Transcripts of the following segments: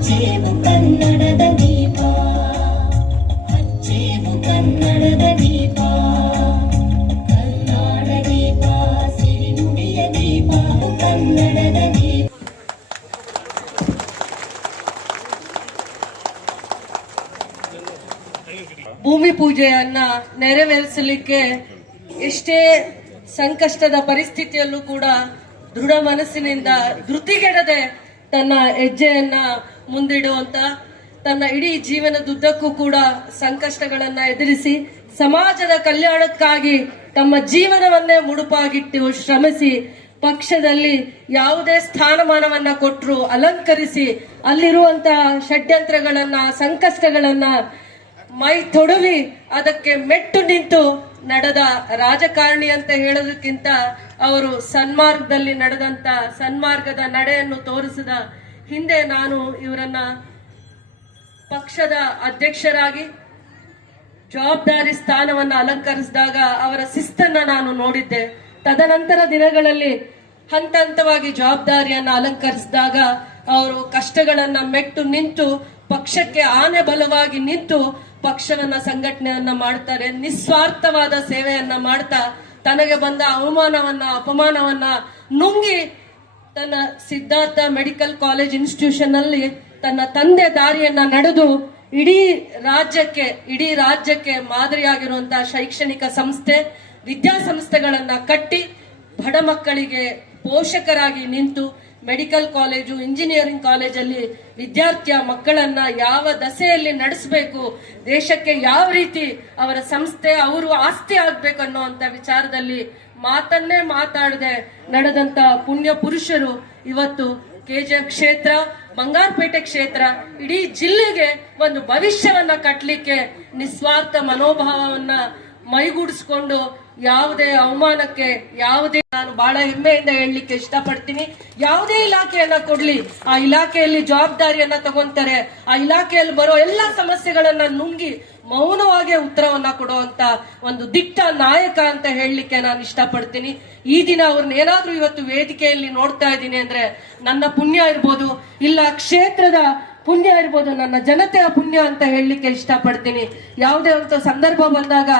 ಹಚ್ಚೇವು ಕನ್ನಡದ ದೀಪ, ಹಚ್ಚೇವು ಕನ್ನಡದ ದೀಪ, ಕನ್ನಡ ದೀಪ, ಸಿರಿನುಡಿಯ ದೀಪ, ಕನ್ನಡದ ದೀಪ. ಭೂಮಿ ಪೂಜೆಯನ್ನ ನೆರವೇರಿಸಲಿಕ್ಕೆ ಎಷ್ಟೇ ಸಂಕಷ್ಟದ ಪರಿಸ್ಥಿತಿಯಲ್ಲೂ ಕೂಡ ದೃಢ ಮನಸ್ಸಿನಿಂದ ಧೃತಿಗೆಡದೆ ತನ್ನ ಹೆಜ್ಜೆಯನ್ನ ಮುಂದಿಡುವಂತ, ತನ್ನ ಇಡೀ ಜೀವನದುದ್ದಕ್ಕೂ ಕೂಡ ಸಂಕಷ್ಟಗಳನ್ನ ಎದುರಿಸಿ ಸಮಾಜದ ಕಲ್ಯಾಣಕ್ಕಾಗಿ ತಮ್ಮ ಜೀವನವನ್ನೇ ಮುಡುಪಾಗಿಟ್ಟು ಶ್ರಮಿಸಿ ಪಕ್ಷದಲ್ಲಿ ಯಾವುದೇ ಸ್ಥಾನಮಾನವನ್ನ ಕೊಟ್ಟರು ಅಲಂಕರಿಸಿ ಅಲ್ಲಿರುವಂತಹ ಷಡ್ಯಂತ್ರಗಳನ್ನ ಸಂಕಷ್ಟಗಳನ್ನ ಮೈ ತೊಡವಿ ಅದಕ್ಕೆ ಮೆಟ್ಟು ನಿಂತು ನಡೆದ ರಾಜಕಾರಣಿ ಅಂತ ಹೇಳೋದಕ್ಕಿಂತ ಅವರು ಸನ್ಮಾರ್ಗದಲ್ಲಿ ನಡೆದಂತ ಸನ್ಮಾರ್ಗದ ನಡೆಯನ್ನು ತೋರಿಸಿದ ಹಿಂದೆ ನಾನು ಇವರನ್ನ ಪಕ್ಷದ ಅಧ್ಯಕ್ಷರಾಗಿ ಜವಾಬ್ದಾರಿ ಸ್ಥಾನವನ್ನ ಅಲಂಕರಿಸಿದಾಗ ಅವರ ಶಿಸ್ತನ್ನ ನಾನು ನೋಡಿದ್ದೆ. ತದನಂತರ ದಿನಗಳಲ್ಲಿ ಹಂತ ಹಂತವಾಗಿ ಜವಾಬ್ದಾರಿಯನ್ನ ಅಲಂಕರಿಸಿದಾಗ ಅವರು ಕಷ್ಟಗಳನ್ನ ಮೆಟ್ಟು ನಿಂತು ಪಕ್ಷಕ್ಕೆ ಆನೆ ಬಲವಾಗಿ ನಿಂತು ಪಕ್ಷವನ್ನ ಸಂಘಟನೆಯನ್ನ ಮಾಡ್ತಾರೆ. ನಿಸ್ವಾರ್ಥವಾದ ಸೇವೆಯನ್ನ ಮಾಡ್ತಾ ತನಗೆ ಬಂದ ಅವಮಾನವನ್ನ ಅಪಮಾನವನ್ನ ನುಂಗಿ ತನ್ನ ಸಿದ್ಧಾರ್ಥ ಮೆಡಿಕಲ್ ಕಾಲೇಜ್ ಇನ್ಸ್ಟಿಟ್ಯೂಷನ್ ನಲ್ಲಿ ತನ್ನ ತಂದೆ ದಾರಿಯನ್ನ ನಡೆದು ಇಡೀ ರಾಜ್ಯಕ್ಕೆ ಮಾದರಿಯಾಗಿರುವಂತಹ ಶೈಕ್ಷಣಿಕ ಸಂಸ್ಥೆ ವಿದ್ಯಾಸಂಸ್ಥೆಗಳನ್ನ ಕಟ್ಟಿ ಬಡ ಮಕ್ಕಳಿಗೆ ಪೋಷಕರಾಗಿ ನಿಂತು ಮೆಡಿಕಲ್ ಕಾಲೇಜು ಇಂಜಿನಿಯರಿಂಗ್ ಕಾಲೇಜಲ್ಲಿ ವಿದ್ಯಾರ್ಥಿಯ ಮಕ್ಕಳನ್ನ ಯಾವ ದಸೆಯಲ್ಲಿ ನಡೆಸಬೇಕು, ದೇಶಕ್ಕೆ ಯಾವ ರೀತಿ ಅವರ ಸಂಸ್ಥೆ ಅವರು ಆಸ್ತಿ ಆಗ್ಬೇಕು ಅನ್ನುವಂತ ವಿಚಾರದಲ್ಲಿ ಮಾತನ್ನೇ ಮಾತಾಡದೆ ನಡೆದಂತ ಪುಣ್ಯ ಪುರುಷರು ಇವತ್ತು ಕೆಜಿಎಫ್ ಕ್ಷೇತ್ರ, ಬಂಗಾರಪೇಟೆ ಕ್ಷೇತ್ರ, ಇಡೀ ಜಿಲ್ಲೆಗೆ ಒಂದು ಭವಿಷ್ಯವನ್ನ ಕಟ್ಟಲಿಕ್ಕೆ ನಿಸ್ವಾರ್ಥ ಮನೋಭಾವವನ್ನ ಮೈಗೂಡಿಸ್ಕೊಂಡು ಯಾವುದೇ ಅವಮಾನಕ್ಕೆ ನಾನು ಬಹಳ ಹೆಮ್ಮೆಯಿಂದ ಹೇಳಲಿಕ್ಕೆ ಇಷ್ಟಪಡ್ತೀನಿ. ಯಾವುದೇ ಇಲಾಖೆಯನ್ನ ಕೊಡ್ಲಿ, ಆ ಇಲಾಖೆಯಲ್ಲಿ ಜವಾಬ್ದಾರಿಯನ್ನ ತಗೊಂತಾರೆ, ಆ ಇಲಾಖೆಯಲ್ಲಿ ಬರೋ ಎಲ್ಲಾ ಸಮಸ್ಯೆಗಳನ್ನ ನುಂಗಿ ಮೌನವಾಗಿ ಉತ್ತರವನ್ನ ಕೊಡುವಂತ ಒಂದು ದಿಟ್ಟ ನಾಯಕ ಅಂತ ಹೇಳಲಿಕ್ಕೆ ನಾನು ಇಷ್ಟಪಡ್ತೀನಿ. ಈ ದಿನ ಅವ್ರನ್ನ ಏನಾದ್ರೂ ಇವತ್ತು ವೇದಿಕೆಯಲ್ಲಿ ನೋಡ್ತಾ ಇದ್ದೀನಿ ಅಂದ್ರೆ ನನ್ನ ಪುಣ್ಯ ಇರ್ಬೋದು, ಇಲ್ಲ ಕ್ಷೇತ್ರದ ಪುಣ್ಯ ಇರ್ಬೋದು, ನನ್ನ ಜನತೆಯ ಪುಣ್ಯ ಅಂತ ಹೇಳಲಿಕ್ಕೆ ಇಷ್ಟಪಡ್ತೀನಿ. ಯಾವುದೇ ಒಂದು ಸಂದರ್ಭ ಬಂದಾಗ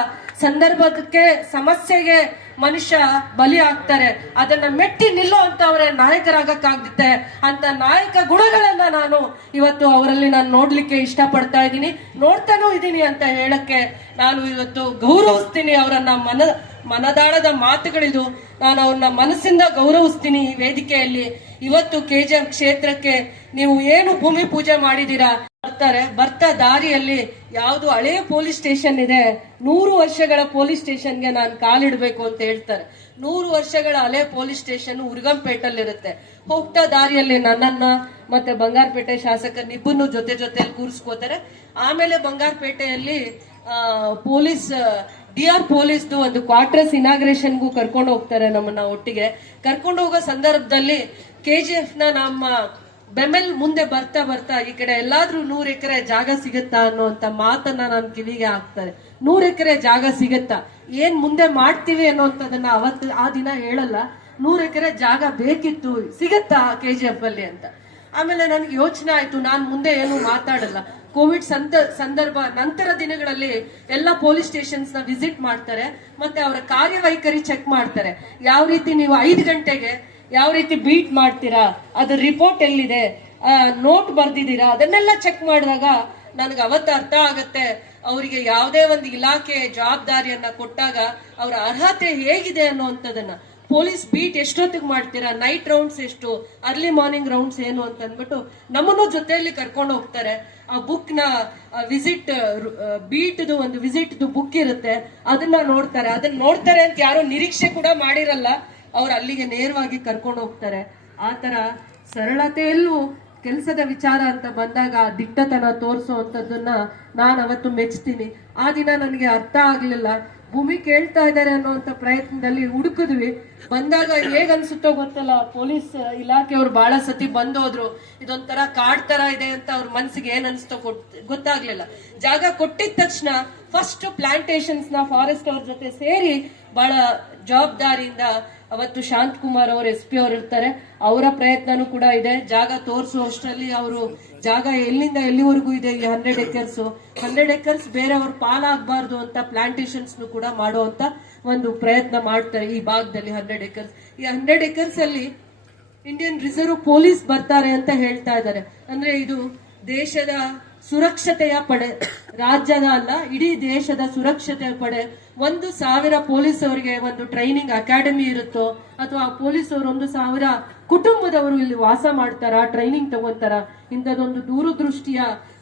ಸಂದರ್ಭಕ್ಕೆ ಸಮಸ್ಯೆಗೆ ಮನುಷ್ಯ ಬಲಿ ಆಗ್ತಾರೆ, ಅದನ್ನ ಮೆಟ್ಟಿ ನಿಲ್ಲೋ ಅಂತ ಅವರ ನಾಯಕರಾಗಕ್ಕಾಗುತ್ತೆ. ಅಂತ ನಾಯಕ ಗುಣಗಳನ್ನ ನಾನು ಇವತ್ತು ಅವರಲ್ಲಿ ನಾನು ನೋಡ್ಲಿಕ್ಕೆ ಇಷ್ಟಪಡ್ತಾ ಇದ್ದೀನಿ, ನೋಡ್ತಾನೂ ಇದ್ದೀನಿ ಅಂತ ಹೇಳಕ್ಕೆ ನಾನು ಇವತ್ತು ಗೌರವಿಸ್ತೀನಿ. ಅವರನ್ನ ಮನದಾಳದ ಮಾತುಗಳಿದು, ನಾನು ಅವ್ರನ್ನ ಮನಸ್ಸಿಂದ ಗೌರವಿಸ್ತೀನಿ. ಈ ವೇದಿಕೆಯಲ್ಲಿ ಇವತ್ತು ಕೆಜಿಎಫ್ ಕ್ಷೇತ್ರಕ್ಕೆ ನೀವು ಏನು ಭೂಮಿ ಪೂಜೆ ಮಾಡಿದೀರಾ, ಬರ್ತಾ ದಾರಿಯಲ್ಲಿ ಯಾವುದು ಹಳೆಯ ಪೊಲೀಸ್ ಸ್ಟೇಷನ್ ಇದೆ, 100 ವರ್ಷಗಳ ಪೊಲೀಸ್ ಸ್ಟೇಷನ್ಗೆ ನಾನು ಕಾಲಿಡಬೇಕು ಅಂತ ಹೇಳ್ತಾರೆ. 100 ವರ್ಷಗಳ ಹಳೆ ಪೊಲೀಸ್ ಸ್ಟೇಷನ್ ಉರ್ಗಂಪೇಟಲ್ಲಿ ಇರುತ್ತೆ. ಹೋಗ್ತಾ ದಾರಿಯಲ್ಲಿ ನನ್ನನ್ನ ಮತ್ತೆ ಬಂಗಾರಪೇಟೆ ಶಾಸಕರನ್ನಿಬ್ಬರನ್ನು ಜೊತೆಯಲ್ಲಿ ಕೂರಿಸ್ಕೋತಾರೆ. ಆಮೇಲೆ ಬಂಗಾರಪೇಟೆಯಲ್ಲಿ ಪೊಲೀಸ್ DR ಪೊಲೀಸ್ದು ಒಂದು ಕ್ವಾರ್ಟರ್ಸ್ ಇನಾಗ್ರೇಷನ್ಗೂ ಕರ್ಕೊಂಡು ಹೋಗ್ತಾರೆ. ನಮ್ಮನ್ನ ಒಟ್ಟಿಗೆ ಕರ್ಕೊಂಡು ಹೋಗೋ ಸಂದರ್ಭದಲ್ಲಿ ಕೆಜಿಎಫ್ ನ ನಮ್ಮ ಬೆಮೆಲ್ ಮುಂದೆ ಬರ್ತಾ ಈ ಕಡೆ ಎಲ್ಲಾದ್ರೂ 100 ಎಕರೆ ಜಾಗ ಸಿಗುತ್ತಾ ಅನ್ನುವಂತ ಮಾತನ್ನ ನನ್ನ ಕಿವಿಗೆ ಹಾಕ್ತಾರೆ. 100 ಎಕರೆ ಜಾಗ ಸಿಗುತ್ತಾ, ಏನ್ ಮುಂದೆ ಮಾಡ್ತೀವಿ ಅನ್ನೋಂಥದನ್ನ ಆ ದಿನ ಹೇಳಲ್ಲ. 100 ಎಕರೆ ಜಾಗ ಬೇಕಿತ್ತು, ಸಿಗತ್ತಾ ಕೆಜಿಎಫ್ ಅಲ್ಲಿ ಅಂತ. ಆಮೇಲೆ ನನಗೆ ಯೋಚನೆ ಆಯ್ತು, ನಾನು ಮುಂದೆ ಏನು ಮಾತಾಡಲ್ಲ. ಕೋವಿಡ್ ಸಂದರ್ಭ ನಂತರ ದಿನಗಳಲ್ಲಿ ಎಲ್ಲ ಪೊಲೀಸ್ ಸ್ಟೇಷನ್ಸ್ ನ ವಿಸಿಟ್ ಮಾಡ್ತಾರೆ, ಮತ್ತೆ ಅವರ ಕಾರ್ಯವೈಖರಿ ಚೆಕ್ ಮಾಡ್ತಾರೆ. ಯಾವ ರೀತಿ ನೀವು 5 ಗಂಟೆಗೆ ಯಾವ ರೀತಿ ಬೀಟ್ ಮಾಡ್ತೀರಾ, ಅದ್ರ ರಿಪೋರ್ಟ್ ಎಲ್ಲಿದೆ, ನೋಟ್ ಬರ್ದಿದ್ದೀರಾ, ಅದನ್ನೆಲ್ಲ ಚೆಕ್ ಮಾಡಿದಾಗ ನನಗೆ ಅವತ್ತು ಅರ್ಥ ಆಗತ್ತೆ ಅವರಿಗೆ ಯಾವುದೇ ಒಂದು ಇಲಾಖೆ ಜವಾಬ್ದಾರಿಯನ್ನ ಕೊಟ್ಟಾಗ ಅವರ ಅರ್ಹತೆ ಹೇಗಿದೆ ಅನ್ನುವಂಥದ್ದನ್ನ. ಪೊಲೀಸ್ ಬೀಟ್ ಎಷ್ಟೊತ್ತಿಗೆ ಮಾಡ್ತೀರಾ, ನೈಟ್ ರೌಂಡ್ಸ್ ಎಷ್ಟು, ಅರ್ಲಿ ಮಾರ್ನಿಂಗ್ ರೌಂಡ್ಸ್ ಏನು ಅಂತ ಅಂದ್ಬಿಟ್ಟು ನಮ್ಮನ್ನು ಜೊತೆಯಲ್ಲಿ ಕರ್ಕೊಂಡು ಹೋಗ್ತಾರೆ. ಆ ಬುಕ್ ನ ವಿಸಿಟ್ ಬೀಟ್ ಒಂದು ವಿಸಿಟ್ ಬುಕ್ ಇರುತ್ತೆ, ಅದನ್ನ ನೋಡ್ತಾರೆ ಅಂತ ಯಾರೋ ನಿರೀಕ್ಷೆ ಕೂಡ ಮಾಡಿರಲ್ಲ. ಅವ್ರು ಅಲ್ಲಿಗೆ ನೇರವಾಗಿ ಕರ್ಕೊಂಡು ಹೋಗ್ತಾರೆ. ಆತರ ಸರಳತೆಯಲ್ಲೂ ಕೆಲಸದ ವಿಚಾರ ಅಂತ ಬಂದಾಗ ದಿಟ್ಟತನ ತೋರಿಸುವಂತದ್ದನ್ನ ನಾನು ಅವತ್ತು ಮೆಚ್ತೀನಿ. ಆ ದಿನ ನನಗೆ ಅರ್ಥ ಆಗ್ಲಿಲ್ಲ, ಭೂಮಿ ಕೇಳ್ತಾ ಇದ್ದಾರೆ ಅನ್ನುವಂತ ಪ್ರಯತ್ನದಲ್ಲಿ ಹುಡುಕಿದ್ವಿ. ಬಂದಾಗ ಹೇಗ್ ಅನ್ಸುತ್ತೋ ಗೊತ್ತಲ್ಲ, ಪೊಲೀಸ್ ಇಲಾಖೆಯವ್ರು ಬಹಳ ಸತಿ ಬಂದೋದ್ರು, ಇದೊಂಥರ ಕಾಡ್ ತರ ಇದೆ ಅಂತ ಅವ್ರ ಮನ್ಸಿಗೆ ಏನ್ ಅನ್ಸ್ತೋ ಗೊತ್ತಾಗ್ಲಿಲ್ಲ. ಜಾಗ ಕೊಟ್ಟಿದ ತಕ್ಷಣ ಫಸ್ಟ್ ಪ್ಲಾಂಟೇಶನ್ಸ್ ನ ಫಾರೆಸ್ಟ್ ಅವ್ರ ಜೊತೆ ಸೇರಿ ಬಹಳ ಜವಾಬ್ದಾರಿಯಿಂದ ಅವತ್ತು ಶಾಂತಕುಮಾರ್ ಅವರು SP ಅವರು ಇರ್ತಾರೆ, ಅವರ ಪ್ರಯತ್ನನೂ ಕೂಡ ಇದೆ. ಜಾಗ ತೋರಿಸುವಷ್ಟರಲ್ಲಿ ಅವರು ಜಾಗ ಎಲ್ಲಿಂದ ಎಲ್ಲಿವರೆಗೂ ಇದೆ ಈ 100 acres 100 acres ಬೇರೆಯವ್ರ ಪಾಲಾಗಬಾರ್ದು ಅಂತ ಪ್ಲಾಂಟೇಶನ್ಸ್ ಕೂಡ ಮಾಡುವಂತ ಒಂದು ಪ್ರಯತ್ನ ಮಾಡ್ತಾರೆ ಈ ಭಾಗದಲ್ಲಿ. 100 acres, ಈ 100 acres ಅಲ್ಲಿ ಇಂಡಿಯನ್ ರಿಸರ್ವ್ ಪೊಲೀಸ್ ಬರ್ತಾರೆ ಅಂತ ಹೇಳ್ತಾ ಇದ್ದಾರೆ. ಅಂದ್ರೆ ಇದು ದೇಶದ ಸುರಕ್ಷತೆಯ ಪಡೆ, ರಾಜ್ಯದ ಅಲ್ಲ ಇಡೀ ದೇಶದ ಸುರಕ್ಷತೆಯ ಪಡೆ. 1,000 ಪೊಲೀಸ್ ಅವರಿಗೆ ಒಂದು ಟ್ರೈನಿಂಗ್ ಅಕಾಡೆಮಿ ಇರುತ್ತೋ, ಅಥವಾ ಪೊಲೀಸ್ ಅವರು 1,000 ಕುಟುಂಬದವರು ಇಲ್ಲಿ ವಾಸ ಮಾಡ್ತಾರ, ಟ್ರೈನಿಂಗ್ ತಗೊಂತಾರ, ಇಂಥದೊಂದು ದೂರದೃಷ್ಟಿಯ